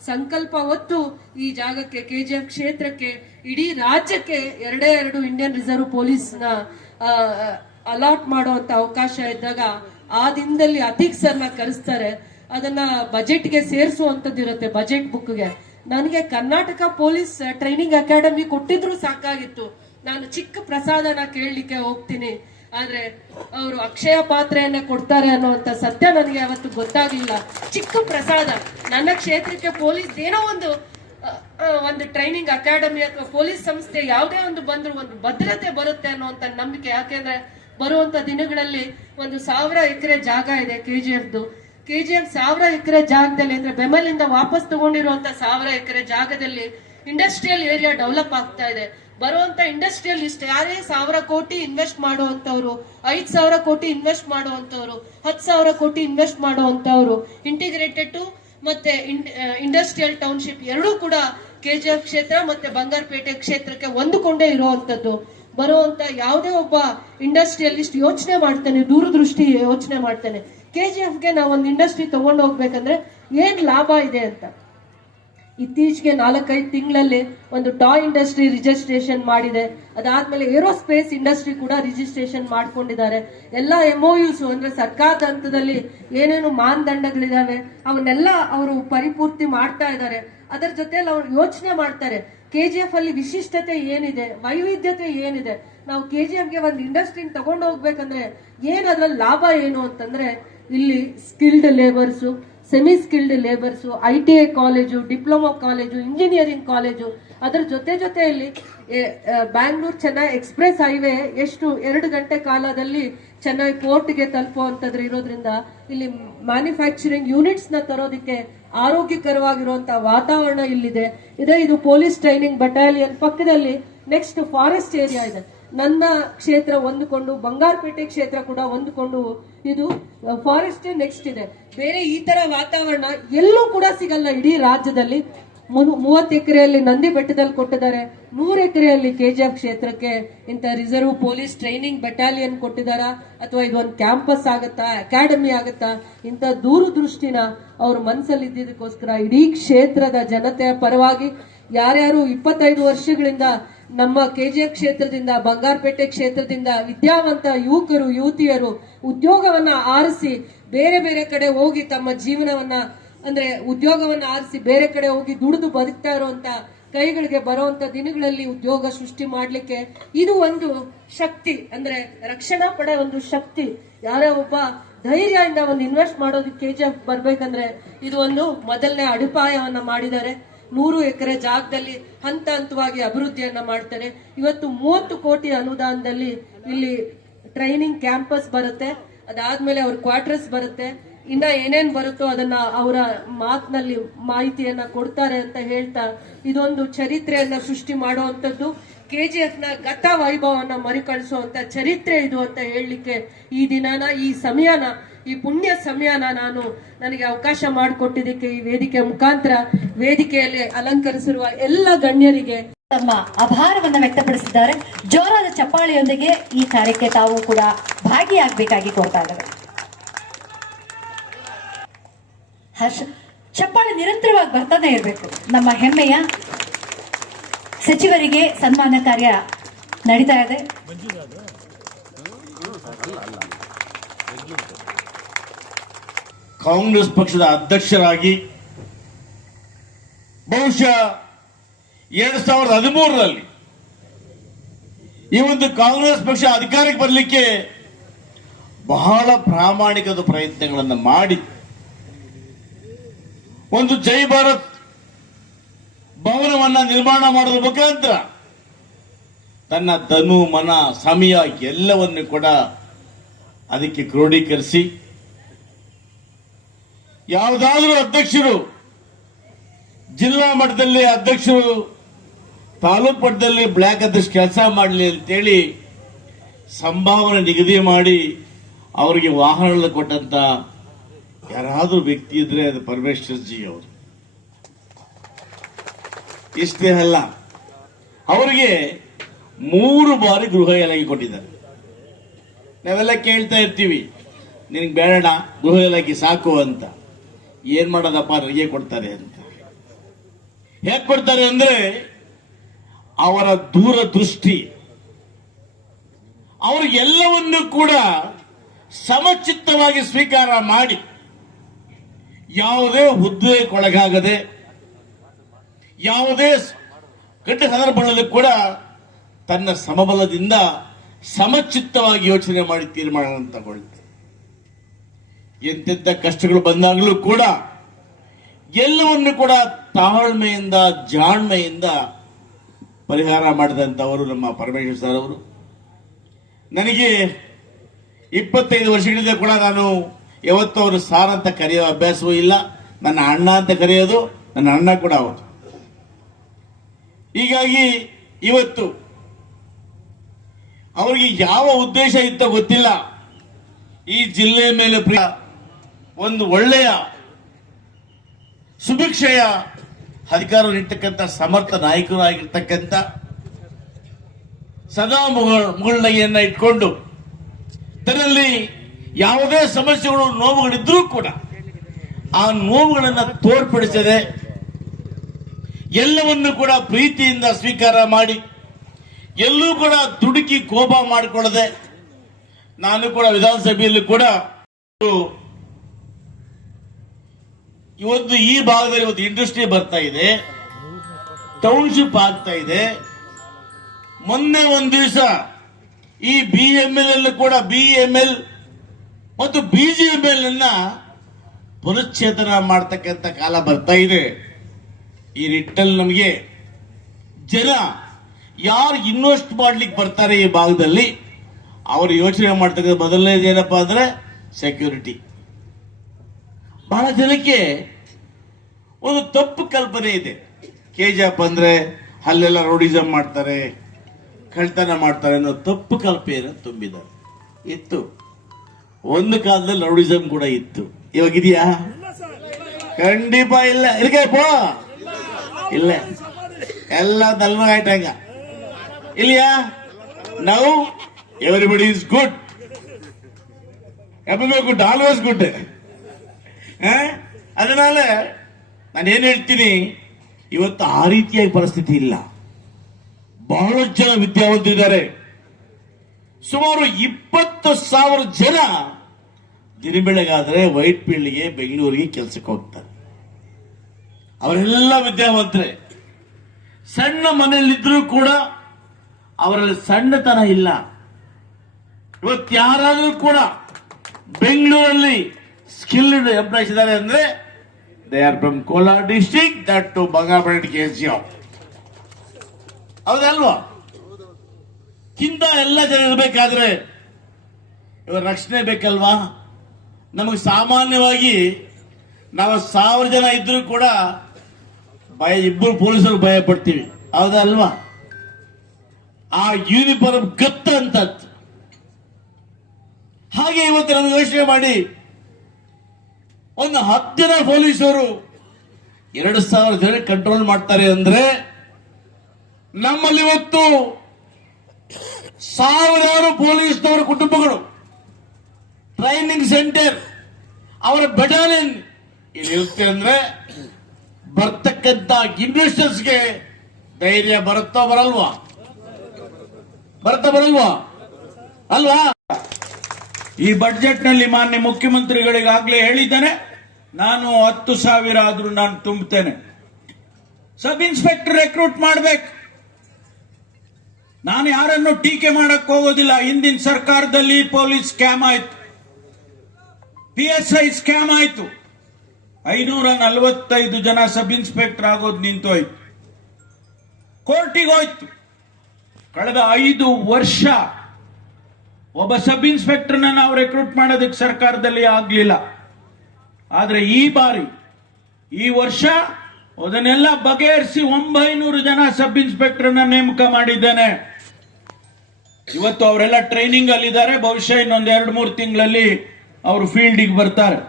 ಸಂಕಲ್ಪ ಹೊತ್ತು ಈ ಜಾಗಕ್ಕೆ, KGF ಕ್ಷೇತ್ರಕ್ಕೆ, ಇಡೀ ರಾಜ್ಯಕ್ಕೆ 2 ಇಂಡಿಯನ್ ರಿಸರ್ವ್ ಪೊಲೀಸ್ನ ಅಲಾಟ್ ಮಾಡುವಂತ ಅವಕಾಶ ಇದ್ದಾಗ ಆ ದಿನದಲ್ಲಿ ಅತೀಕ್ ಸರ್ನ ಕರೆಸ್ತಾರೆ. ಅದನ್ನ ಬಜೆಟ್ಗೆ ಸೇರಿಸುವಂತದ್ದಿರುತ್ತೆ, ಬಜೆಟ್ ಬುಕ್ಗೆ. ನನಗೆ ಕರ್ನಾಟಕ ಪೊಲೀಸ್ ಟ್ರೈನಿಂಗ್ ಅಕಾಡೆಮಿ ಕೊಟ್ಟಿದ್ರು ಸಾಕಾಗಿತ್ತು. ನಾನು ಚಿಕ್ಕ ಪ್ರಸಾದನ ಕೇಳಲಿಕ್ಕೆ ಹೋಗ್ತೀನಿ, ಆದ್ರೆ ಅವರು ಅಕ್ಷಯ ಪಾತ್ರೆಯನ್ನ ಕೊಡ್ತಾರೆ ಅನ್ನುವಂತ ಸತ್ಯ ನನಗೆ ಅವತ್ತು ಗೊತ್ತಾಗ್ಲಿಲ್ಲ. ಚಿಕ್ಕ ಪ್ರಸಾದ, ನನ್ನ ಕ್ಷೇತ್ರಕ್ಕೆ ಪೊಲೀಸ್ ಏನೋ ಒಂದು ಟ್ರೈನಿಂಗ್ ಅಕಾಡೆಮಿ ಅಥವಾ ಪೊಲೀಸ್ ಸಂಸ್ಥೆ ಯಾವುದೇ ಒಂದು ಬಂದ್ರು ಒಂದು ಭದ್ರತೆ ಬರುತ್ತೆ ಅನ್ನುವಂತ ನಂಬಿಕೆ. ಯಾಕೆಂದ್ರೆ ಬರುವಂತ ದಿನಗಳಲ್ಲಿ 1,000 ಎಕರೆ ಜಾಗ ಇದೆ KGFದು. KGF 1,000 ಎಕರೆ ಜಾಗದಲ್ಲಿ, ಅಂದ್ರೆ ಬೆಮಲಿಂದ ವಾಪಸ್ ತಗೊಂಡಿರುವಂತ 1,000 ಎಕರೆ ಜಾಗದಲ್ಲಿ ಇಂಡಸ್ಟ್ರಿಯಲ್ ಏರಿಯಾ ಡೆವಲಪ್ ಆಗ್ತಾ ಇದೆ. ಬರುವಂತ ಇಂಡಸ್ಟ್ರಿಯಲಿಸ್ಟ್ ಯಾರೇ 1,000 ಕೋಟಿ ಇನ್ವೆಸ್ಟ್ ಮಾಡುವಂತವ್ರು, 5,000 ಕೋಟಿ ಇನ್ವೆಸ್ಟ್ ಮಾಡುವಂತವ್ರು, 10,000 ಕೋಟಿ ಇನ್ವೆಸ್ಟ್ ಮಾಡುವಂತವ್ರು, ಇಂಟಿಗ್ರೇಟೆಡ್ ಮತ್ತೆ ಇಂಡಸ್ಟ್ರಿಯಲ್ ಟೌನ್ಶಿಪ್ ಎರಡೂ ಕೂಡ KGF ಕ್ಷೇತ್ರ ಮತ್ತೆ ಬಂಗಾರಪೇಟೆ ಕ್ಷೇತ್ರಕ್ಕೆ ಹೊಂದಿಕೊಂಡೇ ಇರುವಂತದ್ದು. ಬರುವಂತ ಯಾವುದೇ ಒಬ್ಬ ಇಂಡಸ್ಟ್ರಿಯಲಿಸ್ಟ್ ಯೋಚನೆ ಮಾಡ್ತಾನೆ, ದೂರದೃಷ್ಟಿ ಯೋಚನೆ ಮಾಡ್ತಾನೆ, KGFಗೆ ನಾವು ಒಂದು ಇಂಡಸ್ಟ್ರಿ ತಗೊಂಡು ಹೋಗ್ಬೇಕಂದ್ರೆ ಏನ್ ಲಾಭ ಇದೆ ಅಂತ. ಇತ್ತೀಚೆಗೆ 4-5 ತಿಂಗಳಲ್ಲಿ ಒಂದು ಟಾಯ್ ಇಂಡಸ್ಟ್ರಿ ರಿಜಿಸ್ಟ್ರೇಷನ್ ಮಾಡಿದೆ. ಅದಾದ್ಮೇಲೆ ಏರೋಸ್ಪೇಸ್ ಇಂಡಸ್ಟ್ರಿ ಕೂಡ ರಿಜಿಸ್ಟ್ರೇಷನ್ ಮಾಡ್ಕೊಂಡಿದ್ದಾರೆ. ಎಲ್ಲ MOUs ಅಂದ್ರೆ ಸರ್ಕಾರದ ಹಂತದಲ್ಲಿ ಏನೇನು ಮಾನದಂಡಗಳಿದಾವೆ ಅವನ್ನೆಲ್ಲ ಅವರು ಪರಿಪೂರ್ತಿ ಮಾಡ್ತಾ ಇದ್ದಾರೆ. ಅದರ ಜೊತೆಯಲ್ಲಿ ಅವ್ರು ಯೋಚನೆ ಮಾಡ್ತಾರೆ KGF ಅಲ್ಲಿ ವಿಶಿಷ್ಟತೆ ಏನಿದೆ, ವೈವಿಧ್ಯತೆ ಏನಿದೆ. ನಾವು KGFಗೆ ಒಂದು ಇಂಡಸ್ಟ್ರಿ ತಗೊಂಡು ಹೋಗ್ಬೇಕಂದ್ರೆ ಏನ್ ಅದ್ರಲ್ಲಿ ಲಾಭ ಏನು ಅಂತಂದ್ರೆ, ಇಲ್ಲಿ skilled labours, semi skilled labours, ITI college, diploma college, engineering college, ಅದರ ಜೊತೆಯಲ್ಲಿ ಬ್ಯಾಂಗ್ಳೂರ್ ಚೆನ್ನೈ ಎಕ್ಸ್ಪ್ರೆಸ್ ಹೈವೇ ಎಷ್ಟು 2 ಗಂಟೆ ಕಾಲದಲ್ಲಿ ಚೆನ್ನೈ ಪೋರ್ಟ್ಗೆ ತಲುಪುವಂತದ್ದು ಇರೋದ್ರಿಂದ ಇಲ್ಲಿ ಮ್ಯಾನುಫ್ಯಾಕ್ಚರಿಂಗ್ ಯೂನಿಟ್ಸ್ ನ ತರೋದಕ್ಕೆ ಆರೋಗ್ಯಕರವಾಗಿರುವಂತಹ ವಾತಾವರಣ ಇಲ್ಲಿದೆ. ಇದು ಪೊಲೀಸ್ ಟ್ರೈನಿಂಗ್ ಬಟಾಲಿಯನ್ ಪಕ್ಕದಲ್ಲಿ ನೆಕ್ಸ್ಟ್ ಫಾರೆಸ್ಟ್ ಏರಿಯಾ ಇದೆ. ನನ್ನ ಕ್ಷೇತ್ರ ಹೊಂದಿಕೊಂಡು ಬಂಗಾರಪೇಟೆ ಕ್ಷೇತ್ರ ಕೂಡ ಹೊಂದಿಕೊಂಡು ಇದು ಫಾರೆಸ್ಟ್ ನೆಕ್ಸ್ಟ್ ಇದೆ. ಬೇರೆ ಈ ತರ ವಾತಾವರಣ ಎಲ್ಲೂ ಕೂಡ ಸಿಗಲ್ಲ ಇಡೀ ರಾಜ್ಯದಲ್ಲಿ. 30 ಎಕರೆಯಲ್ಲಿ ನಂದಿ ಬೆಟ್ಟದಲ್ಲಿ ಕೊಟ್ಟಿದ್ದಾರೆ, 100 ಎಕರೆಯಲ್ಲಿ KGF ಕ್ಷೇತ್ರಕ್ಕೆ ಇಂಥ ರಿಸರ್ವ್ ಪೊಲೀಸ್ ಟ್ರೈನಿಂಗ್ ಬಟಾಲಿಯನ್ ಕೊಟ್ಟಿದಾರ, ಅಥವಾ ಇದೊಂದು ಕ್ಯಾಂಪಸ್ ಆಗತ್ತಾ, ಅಕಾಡೆಮಿ ಆಗತ್ತಾ, ಇಂಥ ದೂರದೃಷ್ಟಿನ ಅವ್ರ ಮನಸ್ಸಲ್ಲಿ ಇದ್ದಿದ್ದಕ್ಕೋಸ್ಕರ ಇಡೀ ಕ್ಷೇತ್ರದ ಜನತೆಯ ಪರವಾಗಿ ಯಾರ್ಯಾರು 25 ವರ್ಷಗಳಿಂದ ನಮ್ಮ KGF ಕ್ಷೇತ್ರದಿಂದ, ಬಂಗಾರಪೇಟೆ ಕ್ಷೇತ್ರದಿಂದ ವಿದ್ಯಾವಂತ ಯುವಕರು ಯುವತಿಯರು ಉದ್ಯೋಗವನ್ನ ಆರಿಸಿ ಬೇರೆ ಬೇರೆ ಕಡೆ ಹೋಗಿ ತಮ್ಮ ಜೀವನವನ್ನ ಅಂದ್ರೆ ಉದ್ಯೋಗವನ್ನ ಆರಿಸಿ ಬೇರೆ ಕಡೆ ಹೋಗಿ ದುಡಿದು ಬದುಕ್ತಾ ಇರುವಂತ ಕೈಗಳಿಗೆ ಬರುವಂತ ದಿನಗಳಲ್ಲಿ ಉದ್ಯೋಗ ಸೃಷ್ಟಿ ಮಾಡ್ಲಿಕ್ಕೆ ಇದು ಒಂದು ಶಕ್ತಿ. ಅಂದ್ರೆ ರಕ್ಷಣಾ ಪಡೆ ಒಂದು ಶಕ್ತಿ. ಯಾರೇ ಒಬ್ಬ ಧೈರ್ಯದಿಂದ ಒಂದು ಇನ್ವೆಸ್ಟ್ ಮಾಡೋದಕ್ಕೆ KGF ಬರ್ಬೇಕಂದ್ರೆ ಇದು ಒಂದು ಮೊದಲನೇ ಅಡಿಪಾಯವನ್ನ ಮಾಡಿದ್ದಾರೆ. 100 ಎಕರೆ ಜಾಗದಲ್ಲಿ ಹಂತ ಹಂತವಾಗಿ ಅಭಿವೃದ್ಧಿಯನ್ನ ಮಾಡ್ತಾರೆ. ಇವತ್ತು 30 ಕೋಟಿ ಅನುದಾನದಲ್ಲಿ ಇಲ್ಲಿ ಟ್ರೈನಿಂಗ್ ಕ್ಯಾಂಪಸ್ ಬರುತ್ತೆ, ಅದಾದ್ಮೇಲೆ ಅವ್ರ ಕ್ವಾರ್ಟರ್ಸ್ ಬರುತ್ತೆ, ಇನ್ನ ಏನೇನ್ ಬರುತ್ತೋ ಅದನ್ನ ಅವರ ಮಾತಿನಲ್ಲಿ ಮಾಹಿತಿಯನ್ನ ಕೊಡ್ತಾರೆ ಅಂತ ಹೇಳ್ತಾ ಇದೊಂದು ಚರಿತ್ರೆಯನ್ನ ಸೃಷ್ಟಿ ಮಾಡುವಂತದ್ದು. KGF ನ ಗತ ವೈಭವನ್ನ ಮರುಕಳಿಸುವಂತ ಚರಿತ್ರೆ ಇದು ಅಂತ ಹೇಳಲಿಕ್ಕೆ ಈ ದಿನಾನ, ಈ ಸಮಯನ, ಈ ಪುಣ್ಯ ಸಮಯನ ನನಗೆ ಅವಕಾಶ ಮಾಡಿಕೊಟ್ಟಿದ್ದಕ್ಕೆ ಈ ವೇದಿಕೆ ಮುಖಾಂತರ ವೇದಿಕೆಯಲ್ಲಿ ಅಲಂಕರಿಸಿರುವ ಎಲ್ಲ ಗಣ್ಯರಿಗೆ ತಮ್ಮ ಆಭಾರವನ್ನ ವ್ಯಕ್ತಪಡಿಸಿದ್ದಾರೆ. ಜೋರಾದ ಚಪ್ಪಾಳೆಯೊಂದಿಗೆ ಈ ಕಾರ್ಯಕ್ಕೆ ತಾವು ಕೂಡ ಭಾಗಿಯಾಗಬೇಕಾಗಿ ಕೋರ್ತಾ ಇದ್ದಾರೆ. ಹರ್ಷ, ಚಪ್ಪಾಳೆ ನಿರಂತರವಾಗಿ ಬರ್ತಾನೆ ಇರಬೇಕು. ನಮ್ಮ ಹೆಮ್ಮೆಯ ಸಚಿವರಿಗೆ ಸನ್ಮಾನ ಕಾರ್ಯ ನಡೀತಾ ಇದೆ. ಕಾಂಗ್ರೆಸ್ ಪಕ್ಷದ ಅಧ್ಯಕ್ಷರಾಗಿ ಬಹುಶಃ 2013ರಲ್ಲಿ ಈ ಒಂದು ಕಾಂಗ್ರೆಸ್ ಪಕ್ಷ ಅಧಿಕಾರಕ್ಕೆ ಬರಲಿಕ್ಕೆ ಬಹಳ ಪ್ರಾಮಾಣಿಕದ ಪ್ರಯತ್ನಗಳನ್ನು ಮಾಡಿ ಒಂದು ಜೈ ಭಾರತ್ ಭವನವನ್ನ ನಿರ್ಮಾಣ ಮಾಡೋದ್ರ ಮುಖಾಂತರ ತನ್ನ ಧನು ಮನ ಸಮಯ ಎಲ್ಲವನ್ನು ಕೂಡ ಅದಕ್ಕೆ ಕ್ರೋಢೀಕರಿಸಿ ಯಾವುದಾದ್ರೂ ಅಧ್ಯಕ್ಷರು ಜಿಲ್ಲಾ ಮಟ್ಟದಲ್ಲಿ ಅಧ್ಯಕ್ಷರು ತಾಲೂಕು ಮಟ್ಟದಲ್ಲಿ ಬ್ಲಾಕ್ ಅಧ್ಯಕ್ಷ ಕೆಲಸ ಮಾಡಲಿ ಅಂತೇಳಿ ಸಂಭಾವನೆ ನಿಗದಿ ಮಾಡಿ ಅವರಿಗೆ ವಾಹನಗಳನ್ನು ಕೊಟ್ಟಂತ ಯಾರಾದ್ರೂ ವ್ಯಕ್ತಿ ಇದ್ರೆ ಅದು ಪರಮೇಶ್ವರ್ ಜಿ ಅವರು. ಇಷ್ಟೇ ಅಲ್ಲ, ಅವರಿಗೆ 3 ಬಾರಿ ಗೃಹ ಇಲಾಖೆ ಕೊಟ್ಟಿದ್ದಾರೆ. ನಾವೆಲ್ಲ ಕೇಳ್ತಾ ಇರ್ತೀವಿ, ನಿನಗೆ ಬೇಡ ಗೃಹ ಇಲಾಖೆ ಸಾಕು ಅಂತ. ಏನ್ ಮಾಡೋದಪ್ಪ, ನನಗೆ ಕೊಡ್ತಾರೆ ಅಂತ. ಹೇಗೆ ಕೊಡ್ತಾರೆ ಅಂದ್ರೆ ಅವರ ದೂರದೃಷ್ಟಿ, ಅವರು ಎಲ್ಲವನ್ನೂ ಕೂಡ ಸಮಚಿತ್ತವಾಗಿ ಸ್ವೀಕಾರ ಮಾಡಿ ಯಾವುದೇ ಹುದ್ದೆಗೊಳಗಾಗದೆ ಯಾವುದೇ ಕೆಟ್ಟ ಸಂದರ್ಭಗಳಲ್ಲಿ ಕೂಡ ತನ್ನ ಸಮಬಲದಿಂದ ಸಮಚಿತ್ತವಾಗಿ ಯೋಚನೆ ಮಾಡಿ ತೀರ್ಮಾನ ತಗೊಳ್ಳುತ್ತೆ. ಎಂತೆಂಥ ಕಷ್ಟಗಳು ಬಂದಾಗಲೂ ಕೂಡ ಎಲ್ಲವನ್ನು ಕೂಡ ತಾಳ್ಮೆಯಿಂದ ಜಾಣ್ಮೆಯಿಂದ ಪರಿಹಾರ ಮಾಡಿದಂಥವರು ನಮ್ಮ ಪರಮೇಶ್ವರ್ ಸರ್ ಅವರು. ನನಗೆ 25 ವರ್ಷಗಳಿಂದ ಕೂಡ ನಾನು ಯಾವತ್ತೂ ಅವರು ಸಾರ್ ಅಂತ ಕರೆಯೋ ಅಭ್ಯಾಸವೂ ಇಲ್ಲ. ನನ್ನ ಅಣ್ಣ ಅಂತ ಕರೆಯೋದು ನನ್ನ ಅಣ್ಣ ಕೂಡ ಅವರು. ಹೀಗಾಗಿ ಇವತ್ತು ಅವರಿಗೆ ಯಾವ ಉದ್ದೇಶ ಇತ್ತ ಗೊತ್ತಿಲ್ಲ, ಈ ಜಿಲ್ಲೆ ಮೇಲೆ ಒಂದು ಒಳ್ಳೆಯ ಸುಭಿಕ್ಷೆಯ ಅಧಿಕಾರ ನೀಡ್ತಕ್ಕಂಥ ಸಮರ್ಥ ನಾಯಕರು ಆಗಿರ್ತಕ್ಕಂಥ ಸದಾ ಮುಗುಳ್ನಗೆಯನ್ನ ಇಟ್ಕೊಂಡು ತನ್ನಲ್ಲಿ ಯಾವುದೇ ಸಮಸ್ಯೆಗಳು ನೋವುಗಳಿದ್ರೂ ಕೂಡ ಆ ನೋವುಗಳನ್ನು ತೋರ್ಪಡಿಸದೆ ಎಲ್ಲವನ್ನು ಕೂಡ ಪ್ರೀತಿಯಿಂದ ಸ್ವೀಕಾರ ಮಾಡಿ ಎಲ್ಲೂ ಕೂಡ ದುಡುಕಿ ಕೋಪ ಮಾಡಿಕೊಳ್ಳದೆ, ನಾನು ಕೂಡ ವಿಧಾನಸಭೆಯಲ್ಲಿ ಕೂಡ ಇವತ್ತು ಈ ಭಾಗದಲ್ಲಿ ಇವತ್ತು ಇಂಡಸ್ಟ್ರಿ ಬರ್ತಾ ಇದೆ, ಟೌನ್ಶಿಪ್ ಆಗ್ತಾ ಇದೆ. ಮೊನ್ನೆ ಒಂದು ದಿವಸ ಈ BML ಕೂಡ BML ಮತ್ತು BGML ಅನ್ನ ಪುನಶ್ಚೇತನ ಮಾಡತಕ್ಕಂಥ ಕಾಲ ಬರ್ತಾ ಇದೆ. ಈ ನಿಟ್ಟಲ್ಲಿ ನಮಗೆ ಜನ ಯಾರು ಇನ್ವೆಸ್ಟ್ ಮಾಡ್ಲಿಕ್ಕೆ ಬರ್ತಾರೆ ಈ ಭಾಗದಲ್ಲಿ ಅವರು ಯೋಚನೆ ಮಾಡ್ತಕ್ಕಂಥ ಮೊದಲನೇದೇನಪ್ಪ ಅಂದ್ರೆ ಸೆಕ್ಯೂರಿಟಿ. ಬಹಳ ಜನಕ್ಕೆ ಒಂದು ತಪ್ಪು ಕಲ್ಪನೆ ಇದೆ. KGF ಅಂದ್ರೆ ಅಲ್ಲೆಲ್ಲ ರೌಡಿಸಮ್ ಮಾಡ್ತಾರೆ, ಕಳ್ತನ ಮಾಡ್ತಾರೆ ಅನ್ನೋ ತಪ್ಪು ಕಲ್ಪನೆ ತುಂಬಿದ್ದಾರೆ. ಇತ್ತು, ಒಂದು ಕಾಲದಲ್ಲಿ ರೌಡಿಸಮ್ ಕೂಡ ಇತ್ತು. ಇವಾಗಿದೆಯಾ? ಖಂಡಿತ ಇಲ್ಲ. ಇಲ್ಕಪ್ಪ ಇಲ್ಲ, ಎಲ್ಲ ದಲ್ಮಾಗಾಯ್ತಂಗ இல்லையா? Now everybody is good. எப்பவுமே குட், ஆல்வேஸ் குட். ಅದனால ನಾನು ಏನ್ ಹೇಳ್ತೀನಿ, ಇವತ್ತು ಆ ರೀತಿಯಾಗಿ ಪರಿಸ್ಥಿತಿ ಇಲ್ಲ. ಬಹಳಷ್ಟು ಜನ ವಿದ್ಯಾವಂತರಿದ್ದಾರೆ. ಸುಮಾರು 20,000 ಜನ ದಿನಬೆಳಗಾದ್ರೆ ವೈಟ್ ಫೀಲ್ಡ್ಗೆ ಬೆಂಗಳೂರಿಗೆ ಕೆಲಸಕ್ಕೆ ಹೋಗ್ತಾರೆ. ಅವರೆಲ್ಲ ವಿದ್ಯಾವಂತರೇ. ಸಣ್ಣ ಮನೆಯಲ್ಲಿದ್ರೂ ಕೂಡ ಅವರಲ್ಲಿ ಸಣ್ಣತನ ಇಲ್ಲ. ಇವತ್ತು ಯಾರಾದ್ರೂ ಕೂಡ ಬೆಂಗಳೂರಲ್ಲಿ ಸ್ಕಿಲ್ಡ್ ಎಂಪ್ಲಾಯ್ಸ್ ಇದ್ದಾರೆ ಅಂದ್ರೆ they are from Kolar district, that to Bangarapet KGF. ಹೌದಲ್ವಾ? ಕಿಂತ ಎಲ್ಲ ಜನ ಇರಬೇಕಾದ್ರೆ ಇವಾಗ ರಕ್ಷಣೆ ಬೇಕಲ್ವಾ? ನಮಗೆ ಸಾಮಾನ್ಯವಾಗಿ ನಾವು 1000 ಜನ ಇದ್ರೂ ಕೂಡ ಇಬ್ಬರು ಪೊಲೀಸರು ಭಯ ಪಡ್ತೀವಿ. ಹೌದಲ್ವಾ? ಆ ಯೂನಿಫಾರ್ಮ್ ಗತ್ತ ಅಂತ. ಹಾಗೆ ಇವತ್ತು ನಮ್ಗೆ ಯೋಚನೆ ಮಾಡಿ ಒಂದು 10 ಜನ ಪೊಲೀಸರು 2,000 ಜನ ಕಂಟ್ರೋಲ್ ಮಾಡ್ತಾರೆ ಅಂದ್ರೆ ನಮ್ಮಲ್ಲಿ ಇವತ್ತು ಸಾವಿರಾರು ಪೊಲೀಸ್ನವರ ಕುಟುಂಬಗಳು, ಟ್ರೈನಿಂಗ್ ಸೆಂಟರ್, ಅವರ ಬೆಟಾಲಿಯನ್ ಇಲ್ಲಿ ಇರುತ್ತೆ ಅಂದ್ರೆ ಬರ್ತಕ್ಕಂಥ ಇನ್ವೆಸ್ಟರ್ಸ್ಗೆ ಧೈರ್ಯ ಬರುತ್ತಾ ಬರಲ್ವಾ? ಬರಲ್ವಾ? ಅಲ್ವಾ? ಈ ಬಜೆಟ್ ನಲ್ಲಿ ಮಾನ್ಯ ಮುಖ್ಯಮಂತ್ರಿಗಳಿಗಾಗಲೇ ಹೇಳಿದ್ದೇನೆ, ನಾನು 10,000 ಆದ್ರೂ ನಾನು ತುಂಬುತ್ತೇನೆ. ಸಬ್ ಇನ್ಸ್ಪೆಕ್ಟರ್ ರೆಕ್ರೂಟ್ ಮಾಡಬೇಕು. ನಾನು ಯಾರನ್ನು ಟೀಕೆ ಮಾಡಕ್ ಹೋಗೋದಿಲ್ಲ. ಹಿಂದಿನ ಸರ್ಕಾರದಲ್ಲಿ ಪೊಲೀಸ್ ಸ್ಕ್ಯಾಮ್ ಆಯ್ತು, PSI ಸ್ಕ್ಯಾಮ್ ಆಯ್ತು. 545 ಜನ ಸಬ್ ಇನ್ಸ್ಪೆಕ್ಟರ್ ಆಗೋದು ನಿಂತೋಯ್ತು, ಕೋರ್ಟಿಗೆ ಹೋಯ್ತು. ಕಳೆದ 5 ವರ್ಷ ಒಬ್ಬ ಸಬ್ ಇನ್ಸ್ಪೆಕ್ಟರ್ನ ನಾವು ರೆಕ್ರೂಟ್ ಮಾಡೋದಕ್ಕೆ ಸರ್ಕಾರದಲ್ಲಿ ಆಗ್ಲಿಲ್ಲ. ಆದ್ರೆ ಈ ವರ್ಷ ಅದನ್ನೆಲ್ಲ ಬಗೆಹರಿಸಿ 900 ಜನ ಸಬ್ ಇನ್ಸ್ಪೆಕ್ಟರ್ನ ನೇಮಕ ಮಾಡಿದ್ದೇನೆ. ಇವತ್ತು ಅವರೆಲ್ಲ ಟ್ರೈನಿಂಗ್ ಅಲ್ಲಿದ್ದಾರೆ. ಬಹುಶಃ ಇನ್ನೊಂದು 2-3 ತಿಂಗಳಲ್ಲಿ ಅವರು ಫೀಲ್ಡಿಗೆ ಬರ್ತಾರೆ.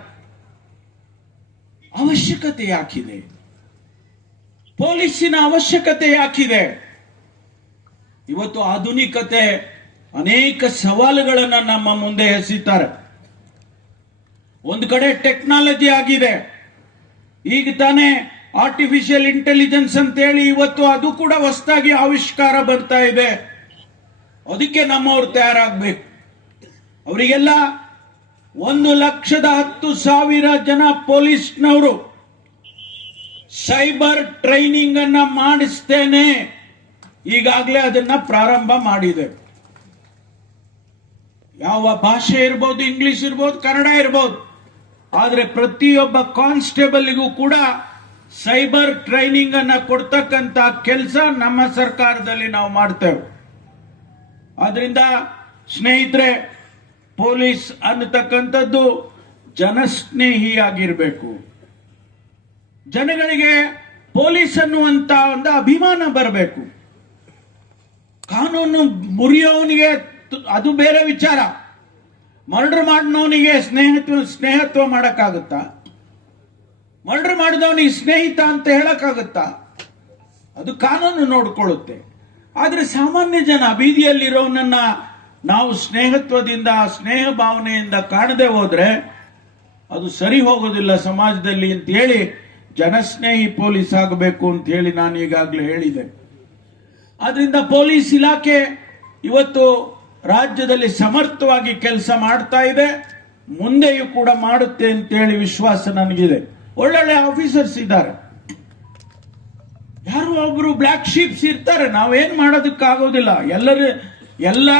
ಅವಶ್ಯಕತೆ ಯಾಕಿದೆ? ಪೊಲೀಸಿನ ಅವಶ್ಯಕತೆ ಯಾಕಿದೆ? ಇವತ್ತು ಆಧುನಿಕತೆ ಅನೇಕ ಸವಾಲುಗಳನ್ನ ನಮ್ಮ ಮುಂದೆ ಎಸೆಯುತ್ತಾರೆ. ಒಂದು ಕಡೆ ಟೆಕ್ನಾಲಜಿ ಆಗಿದೆ. ಈಗ ತಾನೇ ಆರ್ಟಿಫಿಷಿಯಲ್ ಇಂಟೆಲಿಜೆನ್ಸ್ ಅಂತೇಳಿ ಇವತ್ತು ಅದು ಕೂಡ ಹೊಸದಾಗಿ ಆವಿಷ್ಕಾರ ಬರ್ತಾ ಇದೆ. ಅದಕ್ಕೆ ನಮ್ಮವ್ರು ತಯಾರಾಗಬೇಕು. ಅವರಿಗೆಲ್ಲ 1,10,000 ಜನ ಪೊಲೀಸ್ನವರು ಸೈಬರ್ ಟ್ರೈನಿಂಗ್ ಅನ್ನ ಮಾಡಿಸ್ತೇನೆ, ಈಗಾಗಲೇ ಅದನ್ನ ಪ್ರಾರಂಭ ಮಾಡಿದೆ. ಯಾವ ಭಾಷೆ ಇರ್ಬೋದು, ಇಂಗ್ಲಿಷ್ ಇರ್ಬೋದು, ಕನ್ನಡ ಇರ್ಬೋದು, ಆದ್ರೆ ಪ್ರತಿಯೊಬ್ಬ ಕಾನ್ಸ್ಟೇಬಲ್ಗೂ ಕೂಡ ಸೈಬರ್ ಟ್ರೈನಿಂಗ್ ಅನ್ನ ಕೊಡ್ತಕ್ಕಂತ ಕೆಲಸ ನಮ್ಮ ಸರ್ಕಾರದಲ್ಲಿ ನಾವು ಮಾಡ್ತೇವೆ. ಆದ್ರಿಂದ ಸ್ನೇಹಿತರೆ, ಪೊಲೀಸ್ ಅನ್ನತಕ್ಕಂಥದ್ದು ಜನಸ್ನೇಹಿಯಾಗಿರ್ಬೇಕು. ಜನಗಳಿಗೆ ಪೊಲೀಸ್ ಅನ್ನುವಂತ ಒಂದು ಅಭಿಮಾನ ಬರಬೇಕು. ಕಾನೂನು ಮುರಿಯೋನಿಗೆ ಅದು ಬೇರೆ ವಿಚಾರ. ಮರ್ಡರ್ ಮಾಡಿದವನಿಗೆ ಸ್ನೇಹತ್ವ ಮಾಡಕ್ಕಾಗುತ್ತಾ? ಮರ್ಡರ್ ಮಾಡಿದವನಿಗೆ ಸ್ನೇಹಿತ ಅಂತ ಹೇಳಕ್ಕಾಗುತ್ತಾ? ಅದು ಕಾನೂನು ನೋಡ್ಕೊಳ್ಳುತ್ತೆ. ಆದ್ರೆ ಸಾಮಾನ್ಯ ಜನ, ಬೀದಿಯಲ್ಲಿರೋನನ್ನ ನಾವು ಸ್ನೇಹತ್ವದಿಂದ, ಸ್ನೇಹ ಭಾವನೆಯಿಂದ ಕಾಣದೆ ಹೋದ್ರೆ ಅದು ಸರಿ ಹೋಗೋದಿಲ್ಲ ಸಮಾಜದಲ್ಲಿ ಅಂತ ಹೇಳಿ ಜನಸ್ನೇಹಿ ಪೊಲೀಸ್ ಆಗಬೇಕು ಅಂತ ಹೇಳಿ ನಾನು ಈಗಾಗಲೇ ಹೇಳಿದೆ. ಆದ್ರಿಂದ ಪೊಲೀಸ್ ಇಲಾಖೆ ಇವತ್ತು ರಾಜ್ಯದಲ್ಲಿ ಸಮರ್ಥವಾಗಿ ಕೆಲಸ ಮಾಡ್ತಾ ಇದೆ, ಮುಂದೆಯೂ ಕೂಡ ಮಾಡುತ್ತೆ ಅಂತ ಹೇಳಿ ವಿಶ್ವಾಸ ನನಗಿದೆ. ಒಳ್ಳೊಳ್ಳೆ ಆಫೀಸರ್ಸ್ ಇದ್ದಾರೆ. ಯಾರು ಒಬ್ರು ಬ್ಲಾಕ್ ಶೀಪ್ಸ್ ಇರ್ತಾರೆ, ನಾವೇನ್ ಮಾಡೋದಕ್ಕಾಗೋದಿಲ್ಲ. ಎಲ್ಲ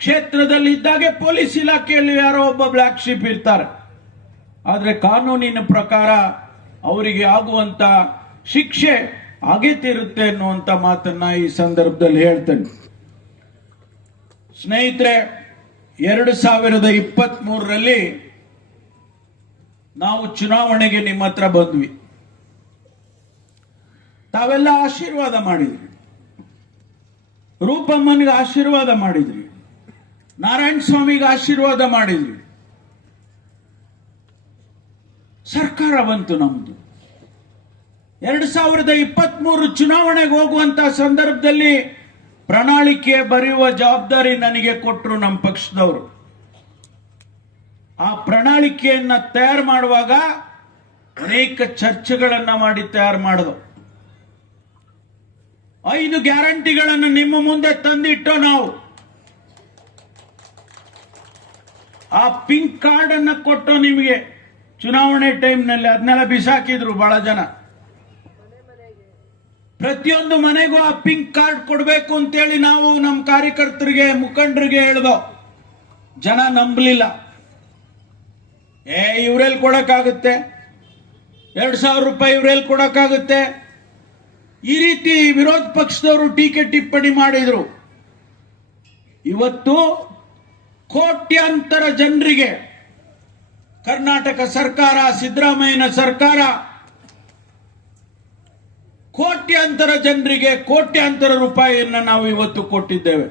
ಕ್ಷೇತ್ರದಲ್ಲಿ ಇದ್ದಾಗೆ ಪೊಲೀಸ್ ಇಲಾಖೆಯಲ್ಲಿ ಯಾರೋ ಒಬ್ಬ ಬ್ಲಾಕ್ ಶೀಪ್ ಇರ್ತಾರೆ. ಆದ್ರೆ ಕಾನೂನಿನ ಪ್ರಕಾರ ಅವರಿಗೆ ಆಗುವಂತ ಶಿಕ್ಷೆ ಆಗೇ ತೀರುತ್ತೆ ಅನ್ನುವಂತ ಮಾತನ್ನ ಈ ಸಂದರ್ಭದಲ್ಲಿ ಹೇಳ್ತೇನೆ. ಸ್ನೇಹಿತರೆ, 2023ರಲ್ಲಿ ನಾವು ಚುನಾವಣೆಗೆ ನಿಮ್ಮ ಹತ್ರ ಬಂದ್ವಿ. ತಾವೆಲ್ಲ ಆಶೀರ್ವಾದ ಮಾಡಿದ್ರಿ. ರೂಪಮ್ಮನಿಗೆ ಆಶೀರ್ವಾದ ಮಾಡಿದ್ರಿ, ನಾರಾಯಣ ಸ್ವಾಮಿಗೆ ಆಶೀರ್ವಾದ ಮಾಡಿದ್ರಿ. ಸರ್ಕಾರ ಬಂತು ನಮ್ದು. 2023 ಚುನಾವಣೆಗೆ ಹೋಗುವಂತ ಸಂದರ್ಭದಲ್ಲಿ ಪ್ರಣಾಳಿಕೆ ಬರೆಯುವ ಜವಾಬ್ದಾರಿ ನನಗೆ ಕೊಟ್ಟರು ನಮ್ಮ ಪಕ್ಷದವರು. ಆ ಪ್ರಣಾಳಿಕೆಯನ್ನ ತಯಾರು ಮಾಡುವಾಗ ಅನೇಕ ಚರ್ಚೆಗಳನ್ನ ಮಾಡಿ ತಯಾರು ಮಾಡಿದ್ರು. 5 ಗ್ಯಾರಂಟಿಗಳನ್ನು ನಿಮ್ಮ ಮುಂದೆ ತಂದಿಟ್ಟು ನಾವು ಆ ಪಿಂಕ್ ಕಾರ್ಡ್ ಅನ್ನ ಕೊಟ್ಟು ನಿಮಗೆ ಚುನಾವಣೆ ಟೈಮ್ನಲ್ಲಿ ಅದನ್ನೆಲ್ಲ ಬಿಸಾಕಿದ್ರು ಬಹಳ ಜನ. ಪ್ರತಿಯೊಂದು ಮನೆಗೂ ಆ ಪಿಂಕ್ ಕಾರ್ಡ್ ಕೊಡಬೇಕು ಅಂತೇಳಿ ನಾವು ನಮ್ಮ ಕಾರ್ಯಕರ್ತರಿಗೆ, ಮುಖಂಡರಿಗೆ ಹೇಳಿದೋ. ಜನ ನಂಬಲಿಲ್ಲ. ಇವ್ರೆಲ್ಲಿ ಕೊಡಕ್ಕಾಗುತ್ತೆ, 2,000 ರೂಪಾಯಿ ಇವ್ರೆಲ್ಲಿ ಕೊಡಕ್ಕಾಗುತ್ತೆ, ಈ ರೀತಿ ವಿರೋಧ ಪಕ್ಷದವರು ಟೀಕೆ ಟಿಪ್ಪಣಿ ಮಾಡಿದ್ರು. ಇವತ್ತು ಕೋಟ್ಯಾಂತರ ಜನರಿಗೆ ಕರ್ನಾಟಕ ಸರ್ಕಾರ, ಸಿದ್ದರಾಮಯ್ಯನ ಸರ್ಕಾರ ಕೋಟ್ಯಾಂತರ ಜನರಿಗೆ ಕೋಟ್ಯಾಂತರ ರೂಪಾಯಿಯನ್ನ ನಾವು ಇವತ್ತು ಕೊಟ್ಟಿದ್ದೇವೆ.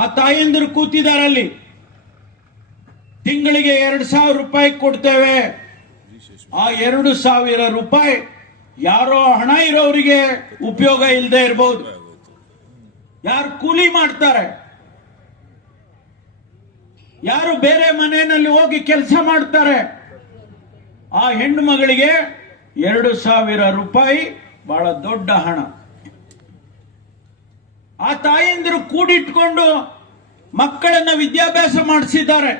ಆ ತಾಯಂದಿರು ಕೂತಿದಾರಲ್ಲಿ. ತಿಂಗಳಿಗೆ 2,000 ರೂಪಾಯಿ ಕೊಡ್ತೇವೆ. ಆ 2,000 ರೂಪಾಯಿ ಯಾರೋ ಹಣ ಇರೋರಿಗೆ ಉಪಯೋಗ ಇಲ್ಲದೆ ಇರಬಹುದು. ಯಾರು ಕೂಲಿ ಮಾಡ್ತಾರೆ, ಯಾರು ಬೇರೆ ಮನೆಯಲ್ಲಿ ಹೋಗಿ ಕೆಲಸ ಮಾಡ್ತಾರೆ, ಆ ಹೆಣ್ಣು ಮಗಳಿಗೆ 2,000 ರೂಪಾಯಿ ಬಹಳ ದೊಡ್ಡ ಹಣ. ಆ ತಾಯಂದಿರು ಕೂಡಿಟ್ಕೊಂಡು ಮಕ್ಕಳನ್ನ ವಿದ್ಯಾಭ್ಯಾಸ ಮಾಡಿಸಿದ್ದಾರೆ.